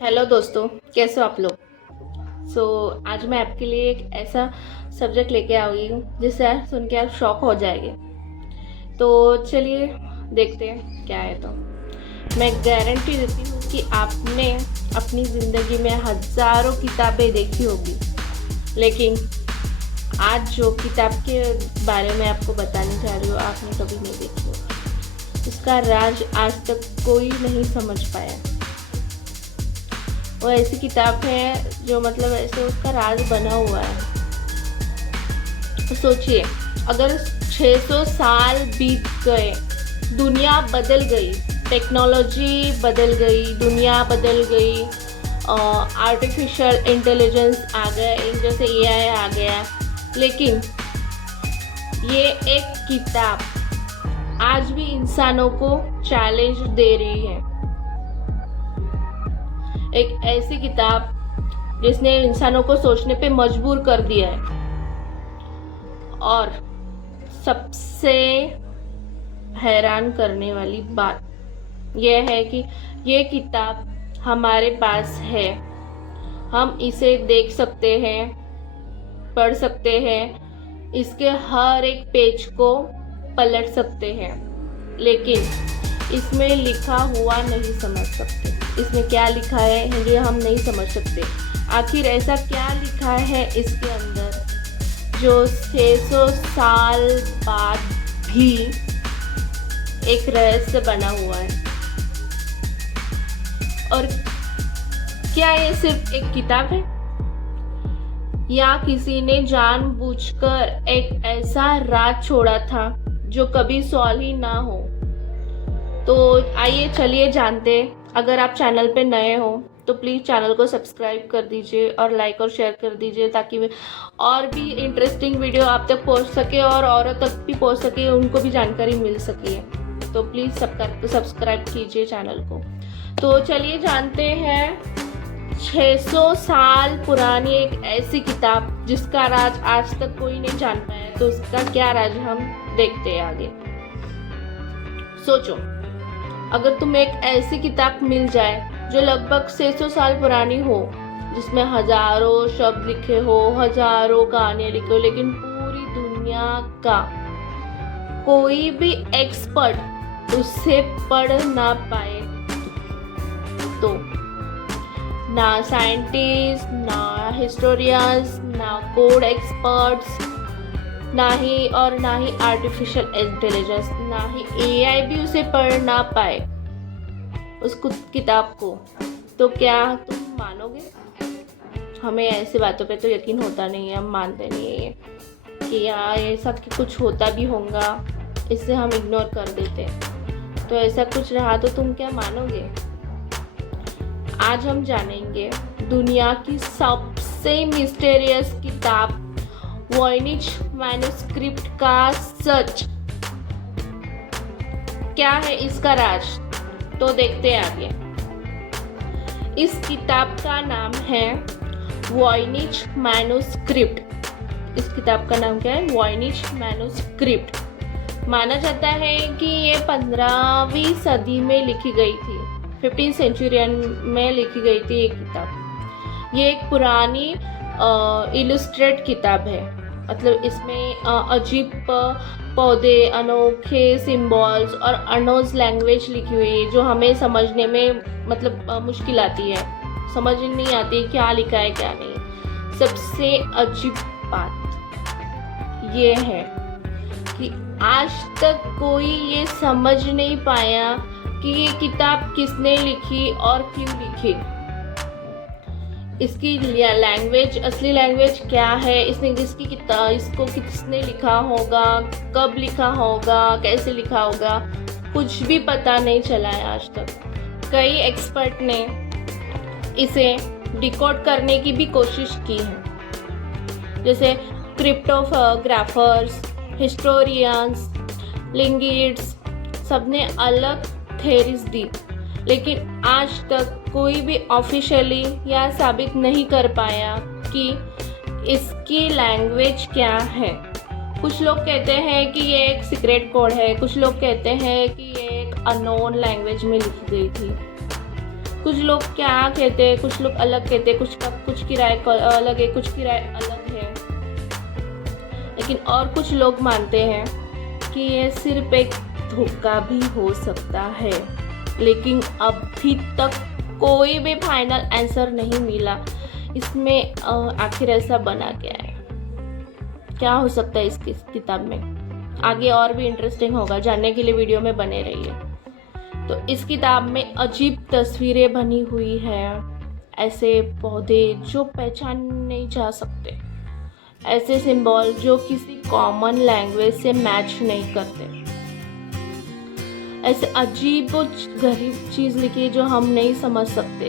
Hello दोस्तों, कैसे हो आप लोग। आज मैं आपके लिए एक ऐसा सब्जेक्ट लेके आई हूँ जिसे आप सुन के आप शॉक हो जाएंगे। तो चलिए देखते हैं क्या है। तो मैं गारंटी देती हूँ कि आपने अपनी ज़िंदगी में हज़ारों किताबें देखी होगी, लेकिन आज जो किताब के बारे में आपको बताने जा रही हूँ आपने कभी नहीं देखी होगी। उसका राज आज तक कोई नहीं समझ पाया। वो ऐसी किताब है जो मतलब ऐसे उसका राज बना हुआ है। तो सोचिए, अगर 600 साल बीत गए, दुनिया बदल गई, टेक्नोलॉजी बदल गई, दुनिया बदल गई, आर्टिफिशियल इंटेलिजेंस आ गया, जैसे एआई आ गया, लेकिन ये एक किताब आज भी इंसानों को चैलेंज दे रही है। एक ऐसी किताब जिसने इंसानों को सोचने पे मजबूर कर दिया है। और सबसे हैरान करने वाली बात यह है कि ये किताब हमारे पास है। हम इसे देख सकते हैं, पढ़ सकते हैं, इसके हर एक पेज को पलट सकते हैं, लेकिन इसमें लिखा हुआ नहीं समझ सकते। इसमें क्या लिखा है ये हम नहीं समझ सकते। आखिर ऐसा क्या लिखा है इसके अंदर जो 600 साल बाद भी एक रहस्य बना हुआ है। और क्या ये सिर्फ एक किताब है, या किसी ने जानबूझकर एक ऐसा राज छोड़ा था जो कभी सॉल्व ही ना हो। तो आइए चलिए जानते। अगर आप चैनल पे नए हो तो प्लीज़ चैनल को सब्सक्राइब कर दीजिए और लाइक और शेयर कर दीजिए, ताकि और भी इंटरेस्टिंग वीडियो आप तक पहुंच सके और औरों तक भी पहुंच सके, उनको भी जानकारी मिल सके। तो प्लीज़ सब्सक्राइब कीजिए चैनल को। तो चलिए जानते हैं 600 साल पुरानी एक ऐसी किताब जिसका राज आज तक कोई नहीं जान पाया। तो उसका क्या राज हम देखते हैं आगे। सोचो, अगर तुम्हें एक ऐसी किताब मिल जाए जो लगभग 600 साल पुरानी हो, जिसमें हजारों शब्द लिखे हो, हजारों कहानियां लिखे हो, लेकिन पूरी दुनिया का कोई भी एक्सपर्ट उससे पढ़ ना पाए, तो ना साइंटिस्ट, ना हिस्टोरियंस, ना कोड एक्सपर्ट्स, ना ही आर्टिफिशियल इंटेलिजेंस, ना ही एआई भी उसे पढ़ ना पाए उस किताब को, तो क्या तुम मानोगे? हमें ऐसी बातों पे तो यकीन होता नहीं है, हम मानते नहीं है कि यार ये सब कुछ होता भी होगा, इससे हम इग्नोर कर देते। तो ऐसा कुछ रहा तो तुम क्या मानोगे? आज हम जानेंगे दुनिया की सबसे मिस्टीरियस किताब वॉयनिच मैन्युस्क्रिप्ट का सच। क्या है इसका राज, तो देखते हैं आगे। इस किताब का नाम है वॉयनिच मैन्युस्क्रिप्ट। इस किताब का नाम क्या है? Voynich manuscript. माना जाता है कि ये 15वीं सदी में लिखी गई थी, 15th सेंचुरी में लिखी गई थी ये किताब। ये एक पुरानी इलस्ट्रेट किताब है। मतलब इसमें अजीब पौधे, अनोखे सिंबल्स और अनोज लैंग्वेज लिखी हुई है, जो हमें समझने में मतलब मुश्किल आती है, समझ नहीं आती क्या लिखा है क्या नहीं। सबसे अजीब बात ये है कि आज तक कोई ये समझ नहीं पाया कि ये किताब किसने लिखी और क्यों लिखी। इसकी लैंग्वेज, असली लैंग्वेज क्या है, इसको किसने लिखा होगा, कब लिखा होगा, कैसे लिखा होगा, कुछ भी पता नहीं चला है आज तक। कई एक्सपर्ट ने इसे डिकोड करने की भी कोशिश की है, जैसे क्रिप्टोग्राफर्स, हिस्टोरियंस, लिंग्विस्ट्स, सबने अलग थेरीज दी, लेकिन आज तक कोई भी ऑफिशियली या साबित नहीं कर पाया कि इसकी लैंग्वेज क्या है। कुछ लोग कहते हैं कि ये एक सीक्रेट कोड है, कुछ लोग कहते हैं कि ये एक अननोन लैंग्वेज में लिखी गई थी। कुछ लोग क्या कहते हैं, कुछ लोग अलग कहते हैं, कुछ की राय अलग है, कुछ की राय अलग है, लेकिन और कुछ लोग मानते हैं कि ये सिर्फ एक धोखा भी हो सकता है। लेकिन अभी तक कोई भी फाइनल आंसर नहीं मिला इसमें आखिर ऐसा बना क्या है, क्या हो सकता है इस किताब में। आगे और भी इंटरेस्टिंग होगा, जानने के लिए वीडियो में बने रहिए। तो इस किताब में अजीब तस्वीरें बनी हुई है, ऐसे पौधे जो पहचान नहीं जा सकते, ऐसे सिंबल जो किसी कॉमन लैंग्वेज से मैच नहीं करते, ऐसे अजीब और गरीब चीज लिखी जो हम नहीं समझ सकते।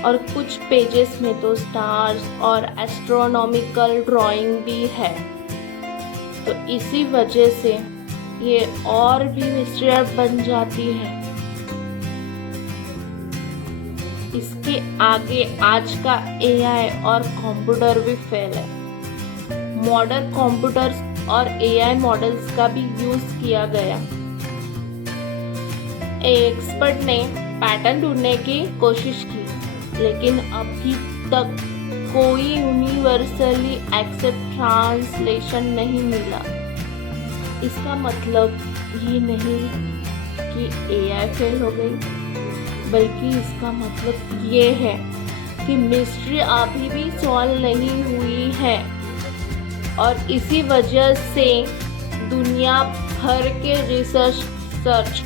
और कुछ पेजेस में तो स्टार्स और एस्ट्रोनॉमिकल ड्राइंग भी है। तो इसी वजह से ये और भी मिस्टीरियस बन जाती है। इसके आगे आज का एआई और कंप्यूटर भी फेल है। मॉडर्न कंप्यूटर्स और एआई मॉडल्स का भी यूज किया गया। एक्सपर्ट ने पैटर्न ढूंढने की कोशिश की, लेकिन अभी तक कोई यूनिवर्सली एक्सेप्ट ट्रांसलेशन नहीं मिला। इसका मतलब ये नहीं कि एआई फेल हो गई, बल्कि इसका मतलब ये है कि मिस्ट्री अभी भी सॉल्व नहीं हुई है और इसी वजह से दुनिया भर के रिसर्च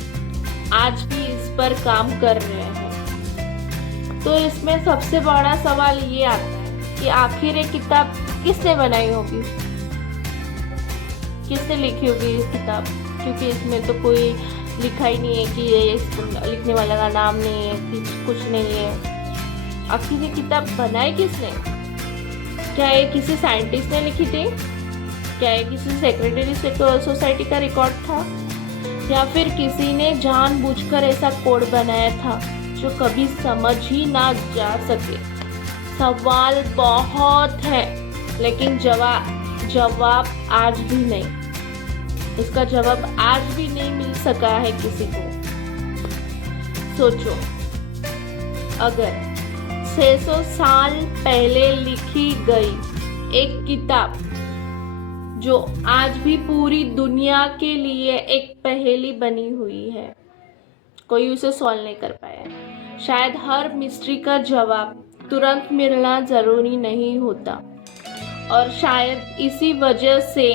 आज भी इस पर काम कर रहे हैं। तो इसमें सबसे बड़ा सवाल ये आता है कि आखिर ये किताब किसने बनाई होगी, किसने लिखी होगी ये किताब, क्योंकि इसमें तो कोई लिखा ही नहीं है कि ये लिखने वाला का नाम नहीं है, कुछ नहीं है। आखिर ये किताब बनाई किसने? क्या ये किसी साइंटिस्ट ने लिखी थी? क्या ये किसी सेक्रेटरी सोसाइटी का रिकॉर्ड था? या फिर किसी ने जानबूझकर ऐसा कोड बनाया था जो कभी समझ ही ना जा सके? सवाल बहुत है, लेकिन जवाब आज भी नहीं। इसका जवाब आज भी नहीं मिल सका है किसी को। सोचो, अगर 600 साल पहले लिखी गई एक किताब जो आज भी पूरी दुनिया के लिए एक पहेली बनी हुई है, कोई उसे सॉल्व नहीं कर पाया। शायद हर मिस्ट्री का जवाब तुरंत मिलना जरूरी नहीं होता, और शायद इसी वजह से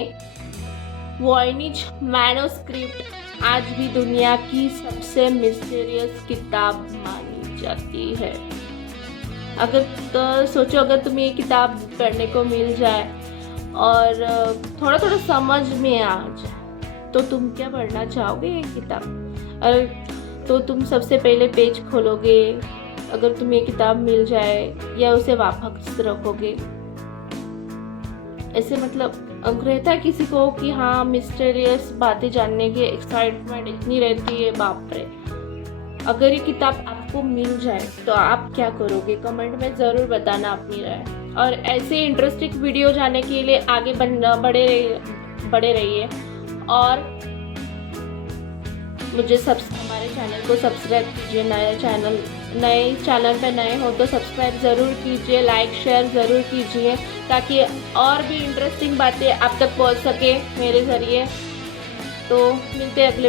वॉयनिच मैन्युस्क्रिप्ट आज भी दुनिया की सबसे मिस्टीरियस किताब मानी जाती है। सोचो, अगर तुम्हें ये किताब पढ़ने को मिल जाए और थोड़ा थोड़ा समझ में आ जाए, तो तुम क्या पढ़ना चाहोगे ये किताब? और तो तुम सबसे पहले पेज खोलोगे अगर तुम्हें किताब मिल जाए, या उसे वापस रखोगे? ऐसे मतलब रहता है किसी को कि हाँ, मिस्टीरियस बातें जानने की एक्साइटमेंट इतनी रहती है, बाप रे। अगर ये किताब आपको मिल जाए तो आप क्या करोगे? कमेंट में ज़रूर बताना अपनी राय। और ऐसे इंटरेस्टिंग वीडियो जानने के लिए आगे बढ़े रहिए और मुझे हमारे चैनल को सब्सक्राइब कीजिए। नए चैनल पे नए हो तो सब्सक्राइब ज़रूर कीजिए, लाइक शेयर ज़रूर कीजिए, ताकि और भी इंटरेस्टिंग बातें आप तक पहुंच सके मेरे ज़रिए। तो मिलते हैं अगले